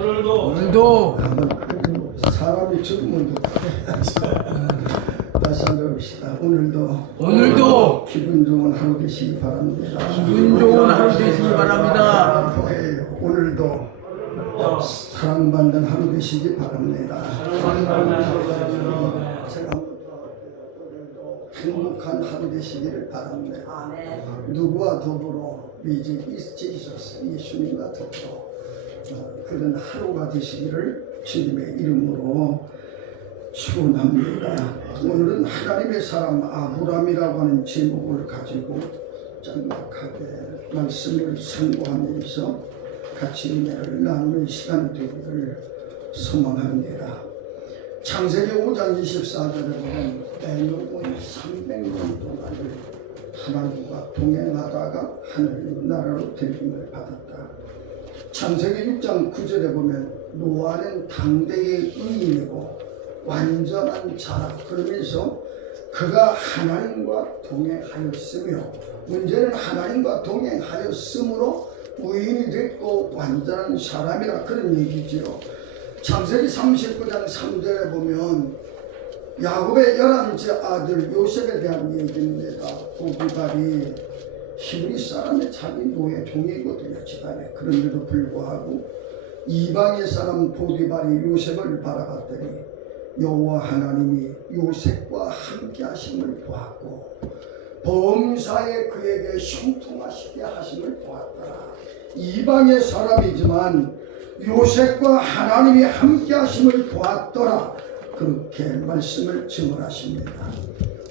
오늘도 사람이 죽으면 다시 한번 봅시다. 오늘도 기분 좋은 하루 되시기 바랍니다. 기분 좋은 하루 되시기 바랍니다. 오늘도 사랑받는 하루 되시기 바랍니다. 제가 오늘도 행복한 하루 되시기를 바랍니다. 누구와 더불어 위지 지저스 예수님과 더불어 그런 하루가 되시기를 주님의 이름으로 축원합니다. 오늘은 하나님의 사람 아브람이라고 하는 제목을 가지고 짤막하게 말씀을 선고하면서 같이 은혜를 나누는 시간이 되기를 소망합니다. 창세기 5장 24절에 보면 에녹은 300년 동안을 하나님과 동행하다가 하늘 나라로 데림을 받았다. 창세기 6장 9절에 보면 노아는 당대의 의인이고 완전한 자라. 그러면서 그가 하나님과 동행하였으며, 문제는 하나님과 동행하였으므로 의인이 됐고 완전한 사람이라, 그런 얘기지요. 창세기 39장 3절에 보면 야곱의 11째 아들 요셉에 대한 얘기입니다. 보디발이 히브리 사람의 자기 노예 종이거든요, 집안에. 그런데도 불구하고 이방의 사람 보디발이 요셉을 바라봤더니 여호와 하나님이 요셉과 함께 하심을 보았고 범사에 그에게 형통하시게 하심을 보았더라. 이방의 사람이지만 요셉과 하나님이 함께 하심을 보았더라. 그렇게 말씀을 증언하십니다.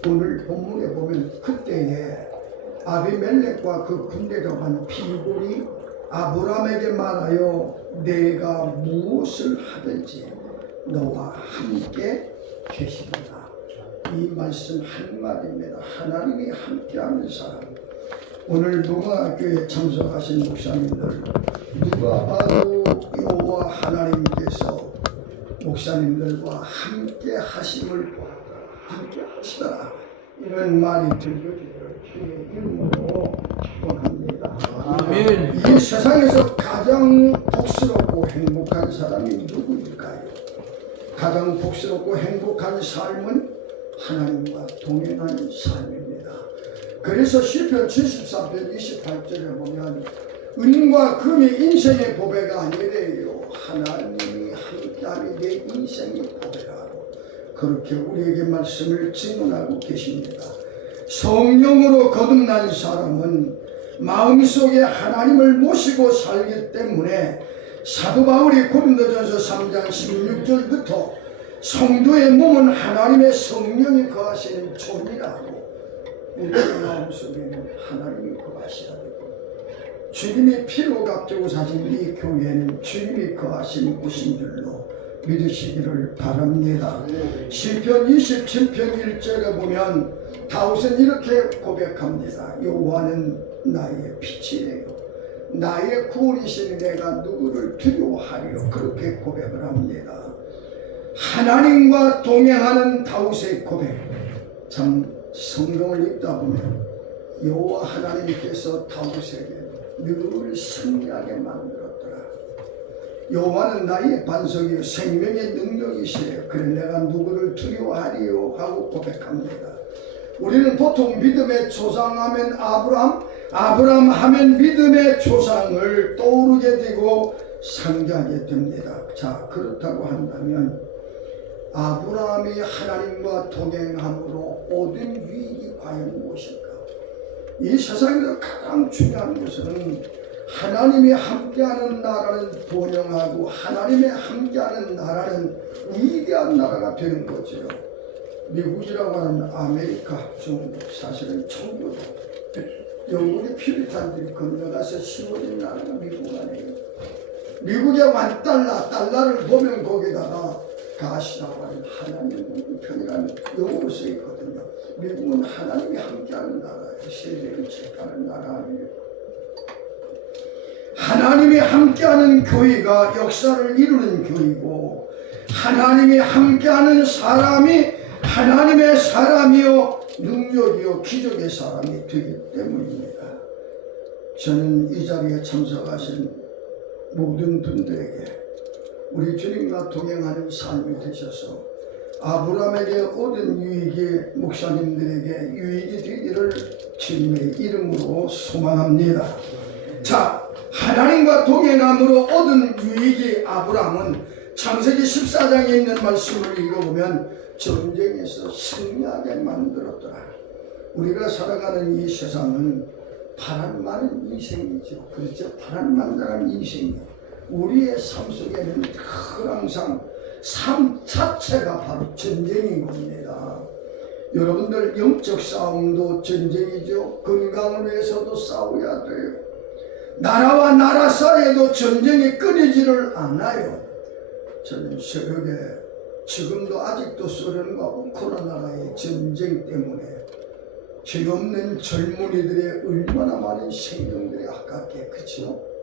오늘 본문에 보면 그때에 아비멜렉과 그 군대로 간 비굴이 아브람에게 말하여 내가 무엇을 하든지 너와 함께 계시리라. 이 말씀 한마디입니다. 하나님이 함께하는 사람. 오늘 누가교회 참석하신 목사님들, 누가 봐도 여호와 하나님께서 목사님들과 함께 하심을 함께 하시더라. 이런 말이 들려지기를 주의 이름으로 축원합니다. 아멘. 이 세상에서 가장 복스럽고 행복한 사람이 누구일까요? 가장 복스럽고 행복한 삶은 하나님과 동행하는 삶입니다. 그래서 시편 73편 28절에 보면 은과 금이 인생의 보배가 아니래요. 하나님이 함께함이 내 인생의 보배라고 그렇게 우리에게 말씀을 증언하고 계십니다. 성령으로 거듭난 사람은 마음속에 하나님을 모시고 살기 때문에 사도 바울이 고린도전서 3장 16절부터 성도의 몸은 하나님의 성령이 거하시는 존이라고, 우리 마음속에는 하나님이 거하셔야 되고 주님이 피로 값지고 사신 이 교회는 주님이 거하시는 곳인 줄로 믿으시기를 바랍니다. 시편 27편 1절에 보면 다윗은 이렇게 고백합니다. 여호와는 나의 빛이래요. 나의 구원이시니 내가 누구를 두려워하리요. 그렇게 고백을 합니다. 하나님과 동행하는 다윗의 고백. 참 성경을 읽다 보면 여호와 하나님께서 다윗에게 늘 승리하게 만들었더라. 여호와는 나의 반석이요 생명의 능력이시래요. 그래 내가 누구를 두려워하리요 하고 고백합니다. 우리는 보통 믿음의 조상하면 아브람 하면 믿음의 조상을 떠오르게 되고 상기하게 됩니다. 자, 그렇다고 한다면 아브라함이 하나님과 동행함으로 얻은 유익이 과연 무엇일까? 이 세상에서 가장 중요한 것은 하나님이 함께하는 나라는 번영하고 하나님의 함께하는 나라는 위대한 나라가 되는 거죠. 미국이라고 하는 아메리카 중국, 사실은 청교도, 영국의 퓨리탄들이 건너가서 심어진 나라가 미국 아니에요. 미국의 달러를 보면 거기다가 가시라고 하는 하나님의 편이라는 영어로 쓰여 있거든요. 미국은 하나님이 함께하는 나라예요. 세계를 책하는 나라 아니에요. 하나님이 함께하는 교회가 역사를 이루는 교회고, 하나님이 함께하는 사람이 하나님의 사람이요 능력이요 기적의 사람이 되기 때문입니다. 저는 이 자리에 참석하신 모든 분들에게 우리 주님과 동행하는 삶이 되셔서 아브라함에게 얻은 유익이 목사님들에게 유익이 되기를 주님의 이름으로 소망합니다. 자, 하나님과 동행함으로 얻은 유익이 아브라함은 창세기 14장에 있는 말씀을 읽어보면 전쟁에서 승리하게 만들었더라. 우리가 살아가는 이 세상은 바람많은 인생이죠. 그렇죠? 바람만장한 인생이요. 우리의 삶 속에는 늘 항상 삶 자체가 바로 전쟁인 겁니다. 여러분들 영적 싸움도 전쟁이죠. 건강을 위해서도 싸워야 돼요. 나라와 나라 사이에도 전쟁이 끊이지를 않아요. 저는 새벽에 지금도 아직도 소련과 우크라이나의 전쟁 때문에 죄 없는 젊은이들의 얼마나 많은 생명들이 아깝게, 그치요?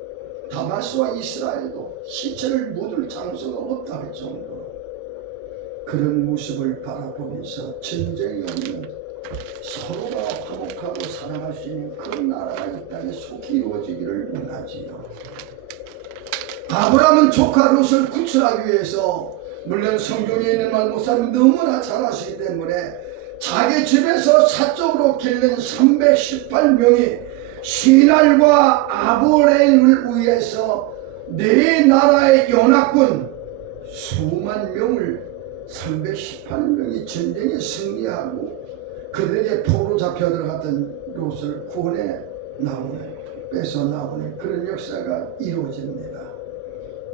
다마스와 이스라엘도 시체를 묻을 장소가 없다 할 정도로 그런 모습을 바라보면서 전쟁이 없는 서로가 화목하고 살아갈 수 있는 그런 나라가 이 땅에 속히 이루어지기를 원하지요. 아브라함은 조카 롯을 구출하기 위해서, 물론 성경에 있는 말 목사님 너무나 잘 아시기 때문에 자기 집에서 사적으로 길른 318명이 시날과 아브레인을 위해서 네 나라의 연합군 수만 명을 318명이 전쟁에 승리하고 그들에게 포로 잡혀 들어갔던 롯을 구원해 나오는, 뺏어 나오는 그런 역사가 이루어집니다.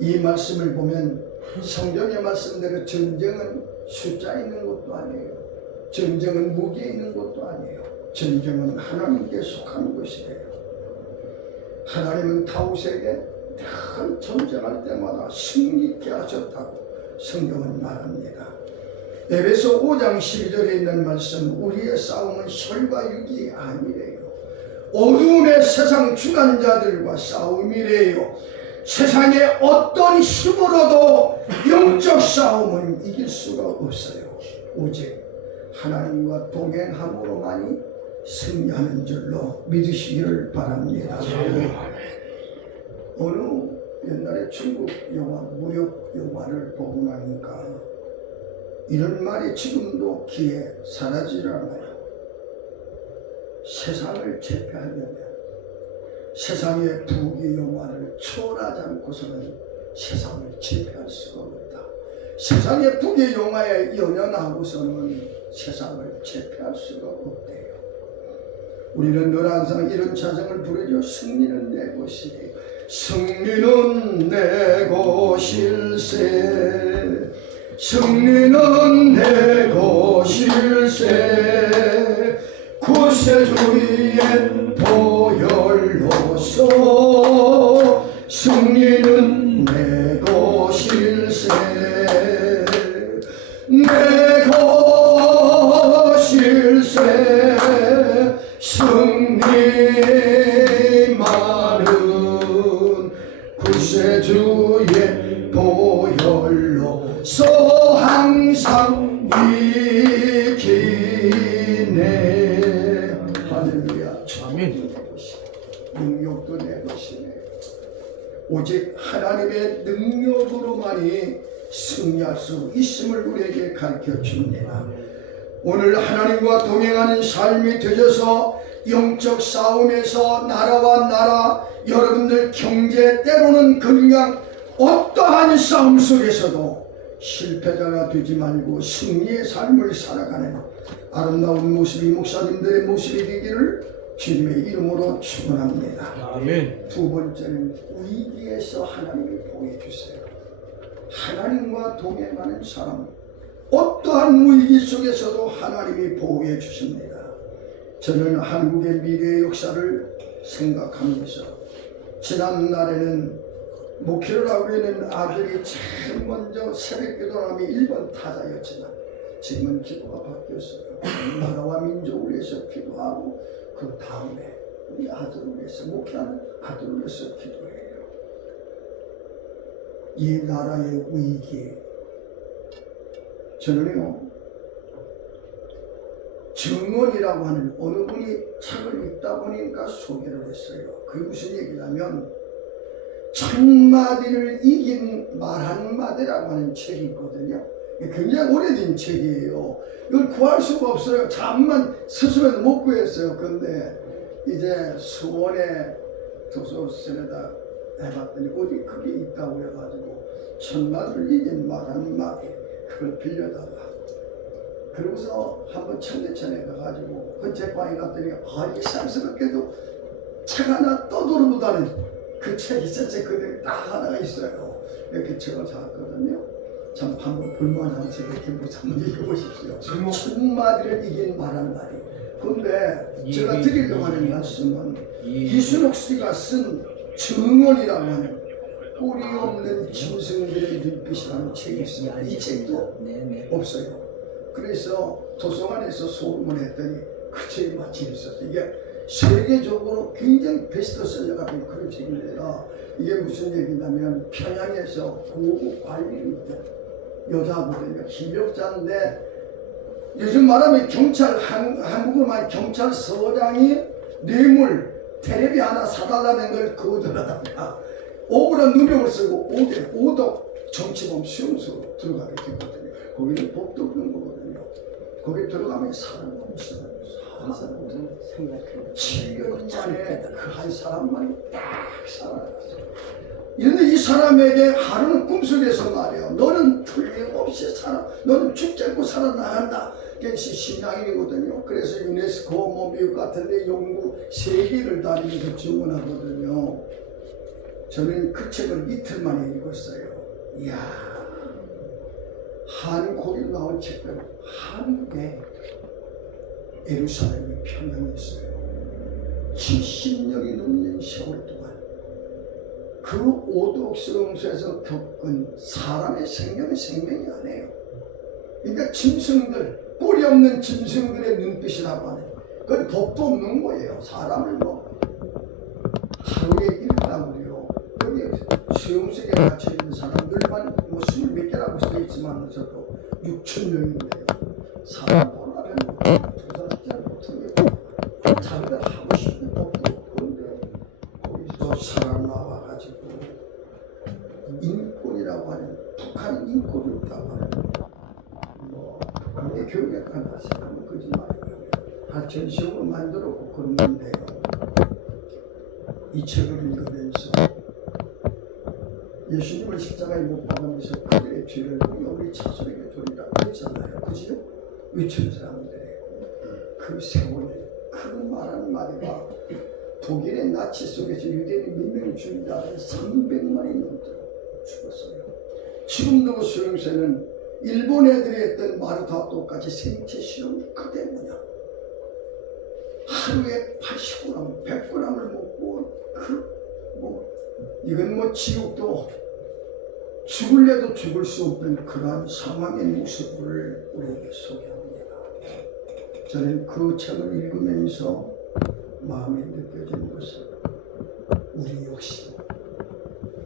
이 말씀을 보면 성경의 말씀대로 전쟁은 숫자 있는 것도 아니에요. 전쟁은 무기에 있는 것도 아니에요. 전쟁은 하나님께 속한 것이래요. 하나님은 다윗에게 늘 전쟁할 때마다 승리케 하셨다고 성경은 말합니다. 에베소 5장 12절에 있는 말씀, 우리의 싸움은 혈과 육이 아니래요. 어두움의 세상 주관자들과 싸움이래요. 세상의 어떤 힘으로도 영적 싸움은 이길 수가 없어요. 오직 하나님과 동행함으로만이 승리하는 줄로 믿으시기를 바랍니다. 어느 옛날에 중국 영화, 무역 영화를 보고 나니까 이런 말이 지금도 귀에 사라지질 않아요. 세상을 제패하려면 세상의 부귀 영화를 초월하지 않고서는 세상을 제패할 수가 없다. 세상의 부귀 영화에 연연하고서는 세상을 제패할 수가 없대요. 우리는 늘 항상 이런 찬송을 부르죠. 승리는 내 것이래요. 승리는 내 것일세, 승리는 내 것일세, 구세주의 보혈로서 승리는 내 것일세, 내 것일세, 승리 많은 구세주의 보혈로서 항상 이기네. 할렐루야. 아멘. 능력도 내 것이네. 오직 하나님의 능력으로만이 승리할 수 있음을 우리에게 가르쳐 줍니다. 오늘 하나님과 동행하는 삶이 되셔서 영적 싸움에서 나라와 나라, 여러분들 경제, 때로는 그냥 어떠한 싸움 속에서도 실패자가 되지 말고 승리의 삶을 살아가는 아름다운 모습이 목사님들의 모습이 되기를 주님의 이름으로 축원합니다. 아멘. 두 번째는 위기에서 하나님이 보여주세요. 하나님과 동행하는 사람, 어떠한 위기 속에서도 하나님이 보호해 주십니다. 저는 한국의 미래의 역사를 생각하면서 지난날에는 목회를 하고 있는 아들이 제일 먼저 새벽기도하며 1번 타자였지만 지금은 기도가 바뀌었어요. 나라와 민족을 위해서 기도하고 그 다음에 우리 아들을 위해서, 목회하는 아들을 위해서 기도해요. 이 나라의 위기, 저는요 정원이라고 하는 어느 분이 책을 읽다 보니까 소개를 했어요. 그게 무슨 얘기냐면 천마디를 이긴 말 한마디라고 하는 책이 있거든요. 굉장히 오래된 책이에요. 이걸 구할 수가 없어요. 잠만 스스로는 못 구했어요. 그런데 이제 수원에 도서관에다 해봤더니 어디 그게 있다고 해가지고 천마디를 이긴 말 한마디 그걸 빌려다가 그러고서 한번 청계천에 가가지고 헌책방에 갔더니 이게 쌍스럽게도 책 하나 떠돌아보다는 그 책이 전체 그대로 딱 하나가 있어요. 이렇게 책을 샀거든요. 참 한번 볼만한 책 이렇게 한번 읽어보십시오. 천마디를 이긴 말 한마디. 그런데 제가 드리려고 하는 말씀은 이순옥 씨가 쓴 정원이라고 하는 꼬리 없는 짐승들의 눈빛이라는 책이 있습니다. 이 책도 없어요. 그래서 도서관에서 소문을 했더니 그 책이 마침 있었어요. 이게 세계적으로 굉장히 베스트셀러가 된 그런 책입니다. 이게 무슨 얘기냐면 평양에서 고급 관리를 있던 여자거든요. 힘력자인데 요즘 말하면 경찰, 한국으로 말하면 경찰서장이 뇌물, 테레비 하나 사달라는 걸 거절하다가 억울한 누명을 쓰고 5억 정치범 수용소로 들어가게 되거든요. 거기는 법도 없는 거거든요. 거기 들어가면 사람이 있어요. 사람은 7년 만에 그 한 사람만 딱 살아났어요. 그런데 이 사람에게 하루는 꿈속에서 말이에요. 너는 틀림없이 살아. 너는 죽지 않고 살아나간다. 그게 신앙이거든요. 그래서 유네스코 뭐 미국 같은 데 연구 세계를 다니면서 증언하거든요. 저는 그 책을 이틀 만에 읽었어요. 이야, 한국에 나온 책들 한국에 예루살렘이 평양에 있어요. 70년이 넘는 세월 동안 그 오독스러움에서 겪은 사람의 생명은 생명이 아니에요. 그러니까 짐승들, 꼬리 없는 짐승들의 눈빛이라고 하는 그건 법도 없는 거예요. 사람을 뭐 하루에 일하라고 그래요. 여기 수용소에 갇혀있는 사람들만 뭐 20몇 개라고 써있지만 저도 6,000명인데요. 사람 보라면 자기가 하고 싶은 법도 없는데 거기서 사람 나와가지고 인권이라고 하는 북한 인권이 없다고 하는 뭐 그게 교육에 관해서 하면 거짓말이에요. 전시용으로 만들었고 그러는데요. 이 책을 읽으면서 예수님을 십자가에 못 박으면서 그들의 죄를 우리 자손에게 돌리라 그랬잖아요. 그죠? 외치는 사람들이 그 세월에 그 말 한마디가 독일의 나치 속에서 유대인이 몇 명이 죽인다 300만이 넘도록 죽었어요. 지금도 그 수용소에는 일본 애들이 했던 말과 똑같이 생체 실험 그대로냐. 하루에 80g, 100g을 먹고 이건 뭐 지옥도 죽을래도 죽을 수 없는 그러한 상황의 모습을 우리에게 소개합니다. 저는 그 책을 읽으면서 마음에 느껴지는 것은 우리 역시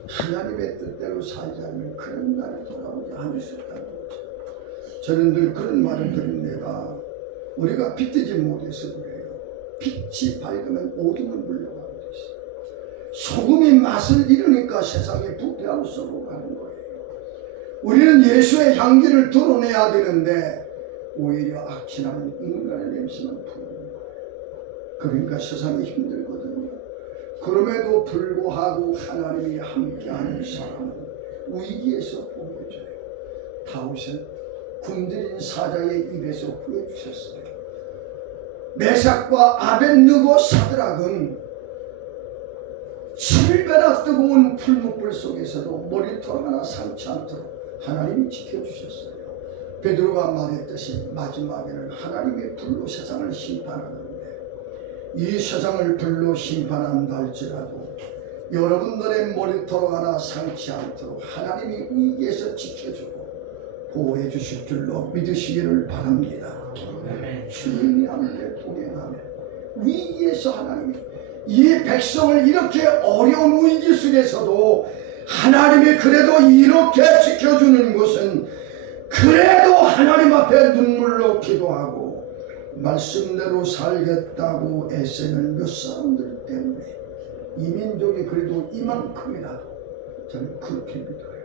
하나님의 뜻대로 살자면 그런 날이 돌아오지 않을 수 있다는 거죠. 저는 늘 그런 말을 드립니다. 우리가 빛되지 못해서 그래요. 빛이 밝으면 어둠을 물려가게 돼 있어요. 소금이 맛을 잃으니까 세상에 부패하고 썩어가는 거예요. 우리는 예수의 향기를 드러내야 되는데 오히려 악취나는 인간의 냄새만 풍기는 거예요. 그러니까 세상이 힘들거든요. 그럼에도 불구하고 하나님이 함께하는 사람은 위기에서 보여줘요. 다윗은 굶주린 사자의 입에서 구해주셨어요. 메삭과 아벳느고 사드락은 7배나 뜨거운 풀무불 속에서도 머리털 하나 상치 않도록 하나님이 지켜주셨어요. 베드로가 말했듯이 마지막에는 하나님의 불로 세상을 심판하는데 이 세상을 불로 심판한다 할지라도 여러분들의 머리털 하나 상치 않도록 하나님이 위기에서 지켜주고 보호해 주실 줄로 믿으시기를 바랍니다. 주님이 함께 동행하며 위기에서 하나님이 이 백성을 이렇게 어려운 위기 속에서도 하나님이 그래도 이렇게 지켜주는 것은 그래도 하나님 앞에 눈물로 기도하고 말씀대로 살겠다고 애쓰는 몇 사람들 때문에 이 민족이 그래도 이만큼이라도 저는 그렇게 믿어요.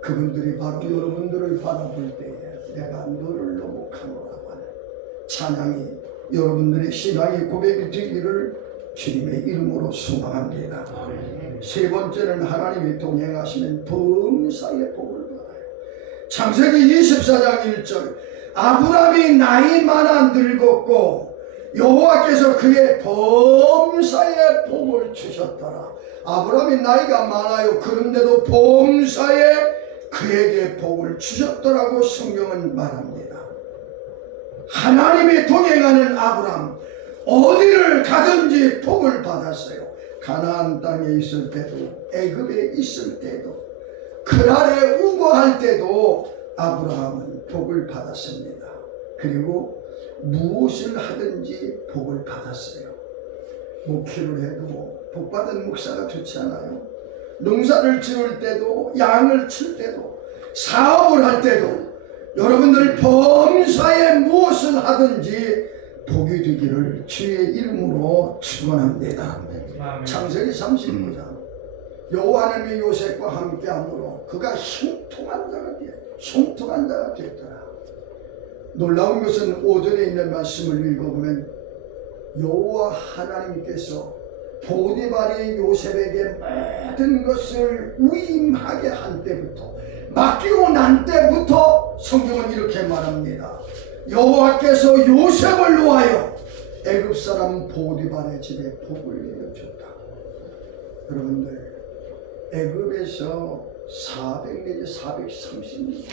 그분들이 바로 여러분들을 바라볼 때에 내가 너를 너무 가노라고 하는 찬양이 여러분들의 신앙의 고백이 되기를 주님의 이름으로 소망합니다. 세 번째는 하나님이 동행하시는 범사의 복을 받아요. 창세기 24장 1절 아브라함이 나이 많아 늙었고 여호와께서 그의 범사의 복을 주셨더라. 아브라함이 나이가 많아요. 그런데도 범사에 그에게 복을 주셨더라고 성경은 말합니다. 하나님이 동행하는 아브라함 어디를 가든지 복을 받았어요. 가나안 땅에 있을 때도 애굽에 있을 때도 그날에 우거할 때도 아브라함은 복을 받았습니다. 그리고 무엇을 하든지 복을 받았어요. 목회를 해도 복받은 목사가 좋지 않아요? 농사를 지을 때도 양을 칠 때도 사업을 할 때도 여러분들 범사에 무엇을 하든지 복이 되기를 주의 이름으로 축원합니다. 창세기 39장 여호와 하나님이 요셉과 함께함으로 그가 형통한 자가 되었더라. 놀라운 것은 5절에 있는 말씀을 읽어보면 여호와 하나님께서 보디발이 요셉에게 모든 것을 위임하게 한 때부터 맡기고 난 때부터 성경은 이렇게 말합니다. 여호와께서 요셉을 놓아여 애굽 사람 보디발의 집에 복을 내려줬다. 여러분들 애굽에서 400 내지 430년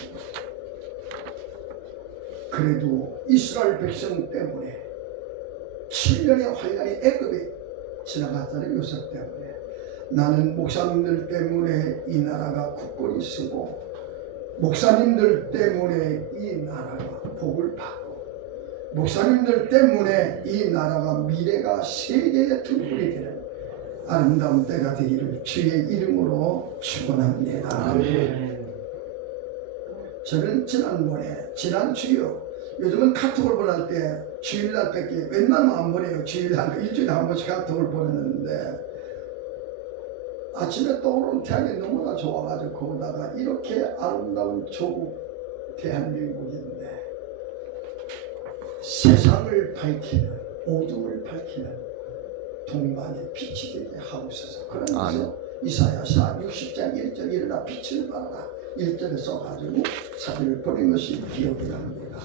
그래도 이스라엘 백성 때문에 7년의 환란이 애굽에 지나갔다는 요셉 때문에 나는 목사님들 때문에 이 나라가 굳건히 서고 목사님들 때문에 이 나라가 복을 받고 목사님들 때문에 이 나라가 미래가 세계의 등불이 되는 아름다운 때가 되기를 주의 이름으로 축원합니다. 저는 지난 주요 요즘은 카톡을 보낼 때 주일날 밖에 웬만하면 안 보내요. 주일날 일주일에 한 번씩 카톡을 보내는데 아침에 떠오르는 태양이 너무나 좋아가지고 거기다가 이렇게 아름다운 조국 대한민국인데 세상을 밝히는 어둠을 밝히는 동반의 빛이 되게 하옵소서. 그러면서 이사야서 60장 1절 일어나 빛을 발하라 1절에 써가지고 사진을 보낸 것이 기억이 납니다.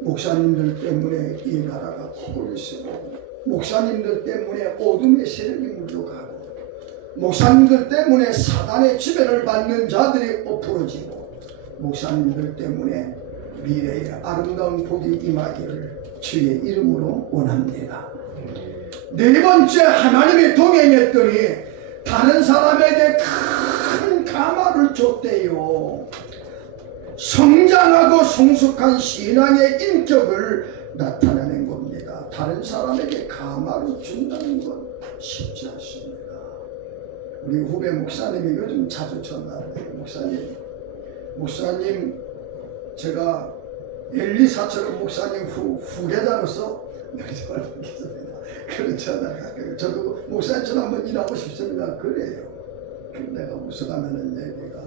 목사님들 때문에 이 나라가 코골이 쓰고 목사님들 때문에 어둠의 세력이 물러가고 목사님들 때문에 사단의 지배를 받는 자들이 엎어지고 목사님들 때문에 미래의 아름다운 복이 임하기를 주의 이름으로 원합니다. 네 번째 하나님이 동행했더니 다른 사람에게 큰 가마를 줬대요. 성장하고 성숙한 신앙의 인격을 나타내는 겁니다. 다른 사람에게 가마를 준다는 건 쉽지 않습니다. 우리 후배 목사님이 요즘 자주 전화해요. 목사님 제가 엘리사처럼 목사님 후계자로서 전화 받겠습니다. 그런 전화가 저도 목사님처럼 한번 일하고 싶습니다. 그래요. 내가 웃어가면은 얘기가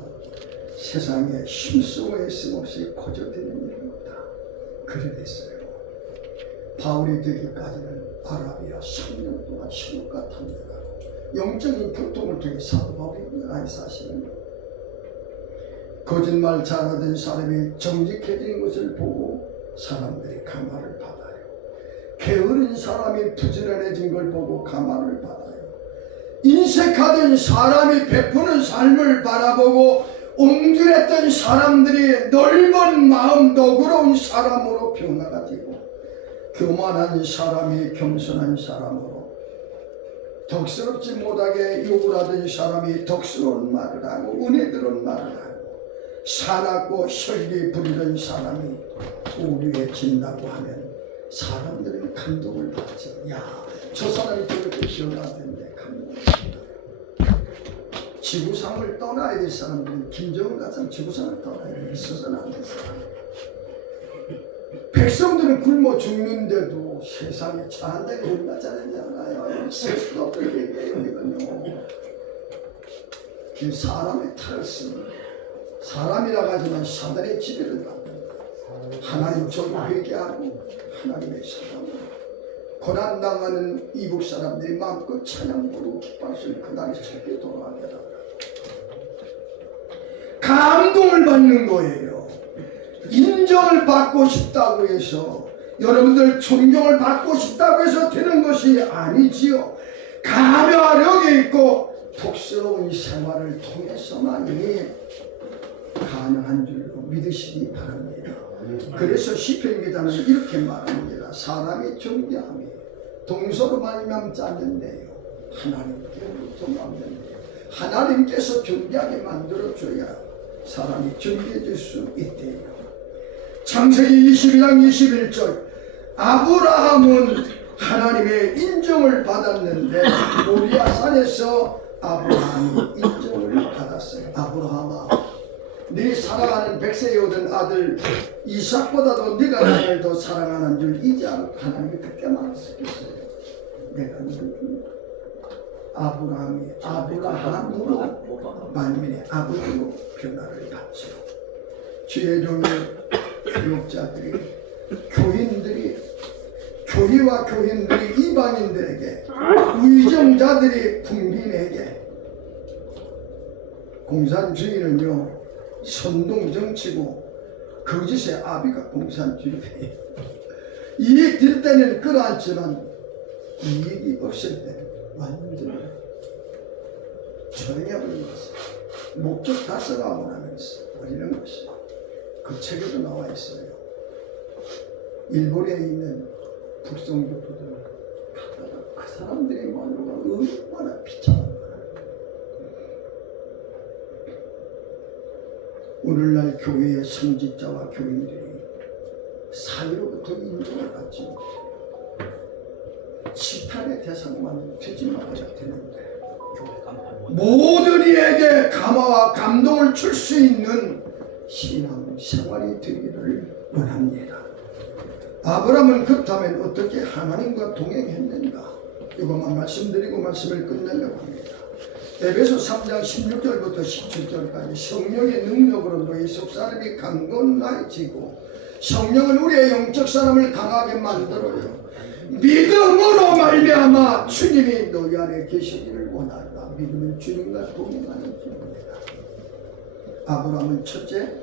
세상에 힘쓰고 애씀 없이 고조되는 일이 없다. 그래 됐어요. 바울이 되기까지는 아라비아 3년 동안 신옥과 탐내다가 영적인 교통을 통해 사도 바울이 나이 사실은 거짓말 잘하던 사람이 정직해진 것을 보고 사람들이 감화를 받아요. 게으른 사람이 부지런해진 걸 보고 감화를 받아요. 인색하던 사람이 베푸는 삶을 바라보고 옹졸했던 사람들이 넓은 마음 너그러운 사람으로 변화가 되고 교만한 사람이 겸손한 사람으로 덕스럽지 못하게 욕을 하던 사람이 덕스러운 말을 하고 은혜스러운 말을 하고 사납고 혈기 부리던 사람이 우류해진다고 하면 사람들은 감동을 받죠. 야, 저 사람이 저렇게 변화된데 감동을 받아요. 지구상을 떠나야 될 사람들은 김정은 같은 지구상을 떠나야 돼. 있어서는 안 될 사람. 백성들은 굶어 죽는데도 세상에 자한다가 얼마 잘했지 않아요. 쓸 수가 없는 얘기예요. 이건요. 그 사람의 탈을 쓰는 사람이라고 하지만 사단의 지배를 받는 하나님 좀 회개하고 하나님의 사랑으로 고난당하는 이국 사람들이 마음껏 찬양 부르고 기뻐할 수 있는 그날이 절대 돌아가게 하라. 감동을 받는 거예요. 인정을 받고 싶다고 해서 여러분들 존경을 받고 싶다고 해서 되는 것이 아니지요. 가벼력이 있고 복스러운 생활을 통해서만이 가능한 줄로 믿으시기 바랍니다. 그래서 시편 기자는 이렇게 말합니다. 사람이 존귀함이 동서로 말미암지 않는데요, 하나님께로부터 왔는데요. 하나님께서 존귀하게 만들어줘야 사람이 존귀해질 수 있대요. 창세기 22장 21절 아브라함은 하나님의 인정을 받았는데 모리아산에서 아브라함이 인정을 받았어요. 아브라함아, 네 사랑하는 백세에 얻은 아들 이삭보다도 네가 나를 더 사랑하는 줄 이제 하나님이 그때 말했었겠어요. 내가 너를 아브라함이 아브라함으로 만민의 아버지로 변화를 받죠. 주의 종의 교육자들이 교인들이 교회와 교인들이 이방인들에게 위정자들이 국민에게 공산주의는요 선동정치고 거짓의 아비가 공산주의예요. 이익 될 때는 끌어안지만 이익이 없을 때는 완전히 처형해버리는 것을 목적 달성하고 나면서 버리는 것이 그 책에도 나와 있어요. 일본에 있는 북성교포들 갖다가 그 사람들의 말로가 얼마나 비참한가. 오늘날 교회의 성직자와 교인들이 사회로부터 인정을 받지 치탄의 대상만 되지 말아야 되는데 모든 이에게 감화와 감동을 줄 수 있는 신앙 생활이 되기를 원합니다. 아브라함은 그렇다면 어떻게 하나님과 동행했는가? 이것만 말씀드리고 말씀을 끝내려고 합니다. 에베소 3장 16절부터 17절까지 성령의 능력으로 너희 속사람이 강건해지고 성령은 우리의 영적 사람을 강하게 만들어요. 믿음으로 말미암아 주님이 너희 안에 계시기를 원한다. 믿음은 주님과 동행하는 길입니다. 아브라함은 첫째,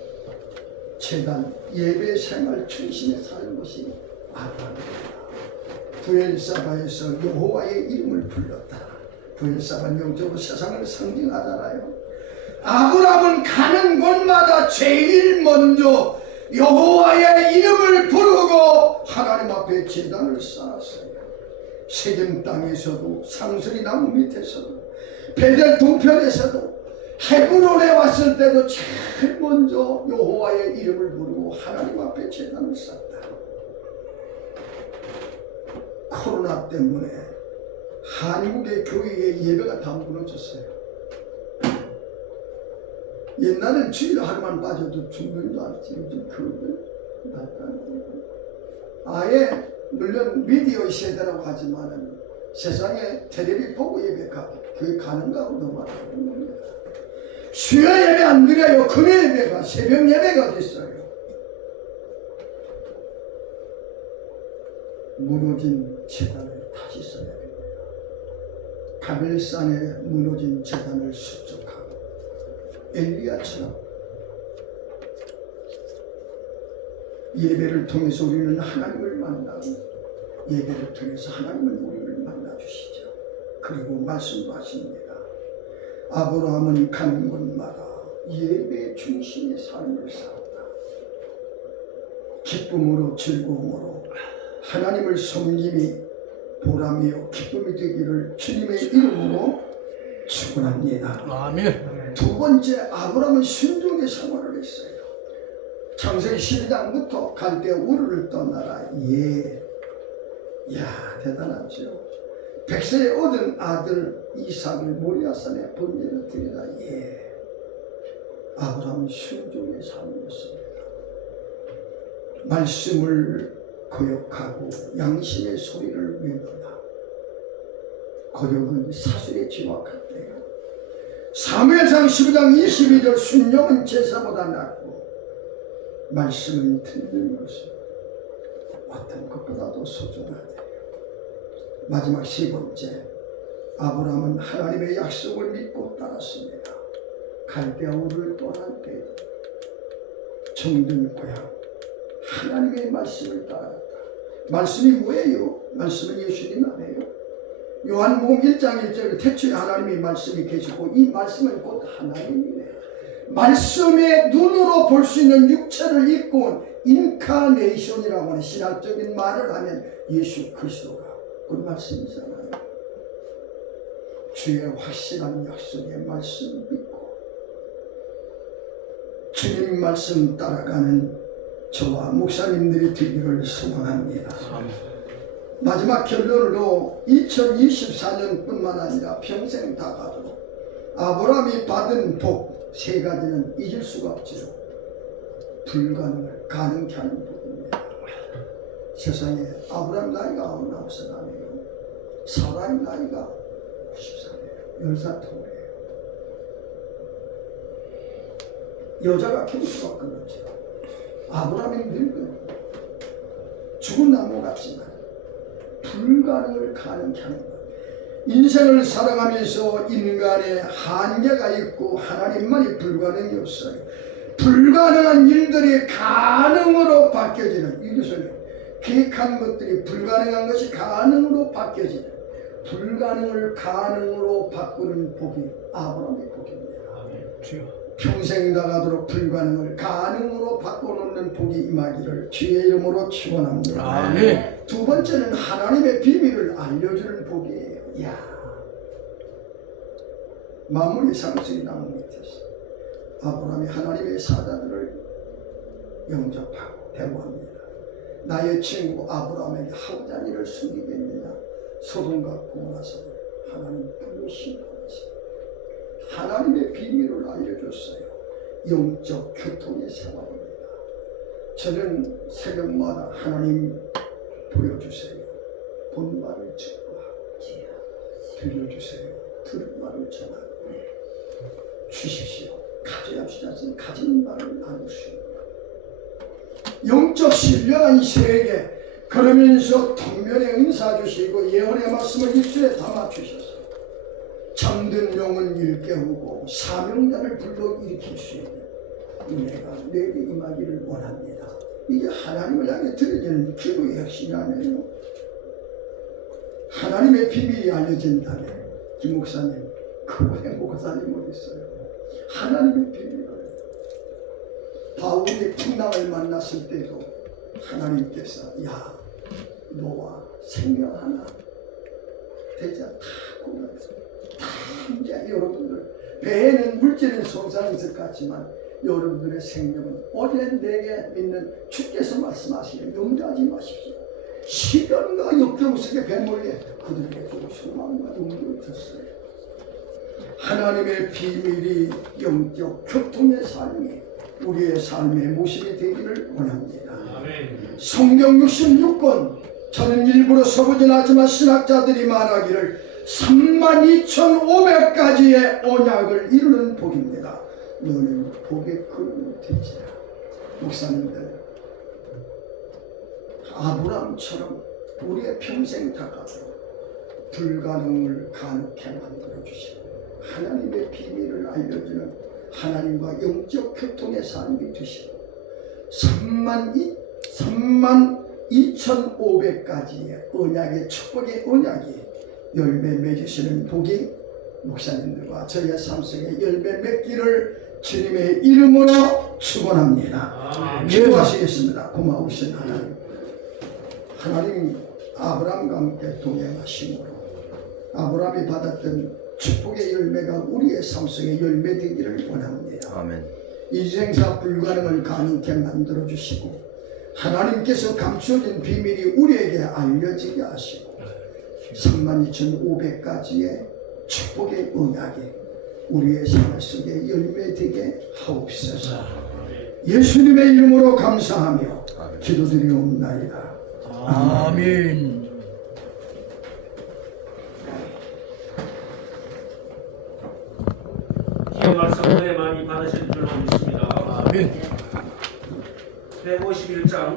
재단 예배 생활 중심에 사는 것이 아브라함입니다. 부엘사바에서 여호와의 이름을 불렀다. 부엘사바는 영적으로 세상을 상징하잖아요. 아브라함은 가는 곳마다 제일 먼저 여호와의 이름을 부르고 하나님 앞에 제단을 쌓았어요. 세겜 땅에서도 상수리 나무 밑에서도 베델 동편에서도 헤브론에 왔을 때도 제일 먼저 여호와의 이름을 부르고 하나님 앞에 제단을 쌓았다. 코로나 때문에 한국의 교회의 예배가 다 무너졌어요. 옛날엔 주일 하루만 빠져도 죽는 줄 알았지. 요즘 그걸 낫다는 아예 물론 미디어 세대라고 하지만은 세상에 텔레비 보고 예배 교회 가는가 하고 넘어가는 겁니다. 수요 예배 안 드려요. 금요 예배가 새벽 예배가 됐어요. 무너진 제단을 다시 써야 됩니다. 가벨산에 무너진 제단을 수축하고 엘리야처럼 예배를 통해서 우리는 하나님을 만나고 예배를 통해서 하나님은 우리를 만나주시죠. 그리고 말씀도 하십니다. 아브라함은 가는 곳마다 예배 중심의 삶을 살았다. 기쁨으로 즐거움으로 하나님을 섬김이 보람이요 기쁨이 되기를 주님의 이름으로 축원합니다. 아멘. 두 번째, 아브라함은 순종의 생활을 했어요. 창세기 12장부터 갈대 우르를 떠나라. 야 대단하죠. 백세에 얻은 아들 이삭을 모리아산에 번제로 드리라. 아브라함은 순종의 삶이었습니다. 말씀을 거역하고 양심의 소리를 외면하. 거역은 사술의 지와 같대요. 사무엘상 12장 22절 순종은 제사보다 낫고 말씀은 듣는 것은 어떤 것보다도 소중하다. 마지막 세 번째, 아브라함은 하나님의 약속을 믿고 따랐습니다. 갈대아 우르를 떠날 때 정든 고향 하나님의 말씀을 따랐다. 말씀이 뭐예요? 말씀은 예수님 아니에요? 요한복음 1장 1절에 태초에 하나님의 말씀이 계시고 이 말씀은 곧 하나님이래. 말씀의 눈으로 볼 수 있는 육체를 입고 온 인카네이션이라고 하는 신학적인 말을 하면 예수 그리스도가 그 말씀이잖아요. 주의 확실한 약속의 말씀 믿고 주님 말씀 따라가는 저와 목사님들이 되기를 소망합니다. 마지막 결론으로 2024년뿐만 아니라 평생 다 가도록 아브라함이 받은 복 세 가지는 잊을 수가 없지요. 불가능을 가능케 하는 복입니다. 세상에 아브라함 나이가 99살 아니에요. 사라의 나이가 90살이에요. 열사통이에요. 여자가 키울 수가 없죠. 아브라함이 늙은 죽은 나무 같지만 불가능을 가능케 하는 것. 인생을 살아가면서 인간의 한계가 있고 하나님만이 불가능이 없어요. 불가능한 일들이 가능으로 바뀌어지는, 이것을 계획한 것들이 불가능한 것이 가능으로 바뀌어지는, 불가능을 가능으로 바꾸는 복이 아브라함의 복입니다. 평생 나가도록 불가능을 가능으로 바꿔놓는 복이 임하기를 주의 이름으로 축원합니다. 아멘. 두 번째는 하나님의 비밀을 알려주는 복이에요. 야, 마무리 상수의 나무 밑에서 아브라함이 하나님의 사자들을 영접하고 대모합니다. 나의 친구 아브라함에게 하고자 하는 일을 숨기겠느냐? 소돔과 고모라서를 하나님 불러신 것입니다. 하나님의 비밀을 알려줬어요. 영적 교통의 생활입니다. 저는 새벽마다 하나님 보여주세요. 본 말을 증거하고 들려주세요. 들은 말을 전하고 주십시오. 가져야 주지 않습니까? 가진 말을 나누시오. 영적 신령한 세계 그러면서 통면에 은사 주시고 예언의 말씀을 입술에 담아 주셔서 잠든 영은 일깨우고 사명자를 불러 일으킬 수 있는 은혜가 내게 임하기를 원합니다. 이게 하나님을 향해 드려지는 기도의 핵심이 아니에요. 하나님의 비밀이 알려진다면 김 목사님 그거에 목사님 어디 있어요? 하나님의 비밀을 바울이 풍랑을 만났을 때도 하나님께서 야 너와 생명 하나 대자 다 꾸몄어. 이제 여러분들 배에는 물질은 손상했을 것 같지만 여러분들의 생명은 어제 내게 믿는 주께서 말씀하시기를 염려하지 마십시오. 시련과 역경 속에 배몰래 그들에게 소망과 용기를 줬어요. 하나님의 비밀이 영적 교통의 삶이 우리의 삶의 모습이 되기를 원합니다. 성경 66권 저는 일부러 써보진 않지만 신학자들이 말하기를 32,500가지의 언약을 이루는 복입니다. 너는 복의 그릇이 되지라. 목사님들 아브라함처럼 우리의 평생 다가도록 불가능을 가능케 만들어주시고 하나님의 비밀을 알려주는 하나님과 영적 교통의 삶이 되시고 32,500가지의 언약의 축복의 언약이 열매 맺으시는 복이 목사님들과 저희의 삶 속에 열매 맺기를 주님의 이름으로 축원합니다. 기도하시겠습니다. 고마우신 하나님, 하나님 아브라함과 함께 동행하심으로 아브라함이 받았던 축복의 열매가 우리의 삶 속에 열매되기를 원합니다. 아멘. 인생사 불가능을 가능케 만들어주시고 하나님께서 감추어진 비밀이 우리에게 알려지게 하시고 32,500가지의 축복의 언약이 우리의 생활 속에 열매되게 하옵소서. 예수님의 이름으로 감사하며 기도드리옵나이다. 아멘. 하나님의 말씀 은혜 많이 받으실 줄로 믿습니다. 아멘. 151장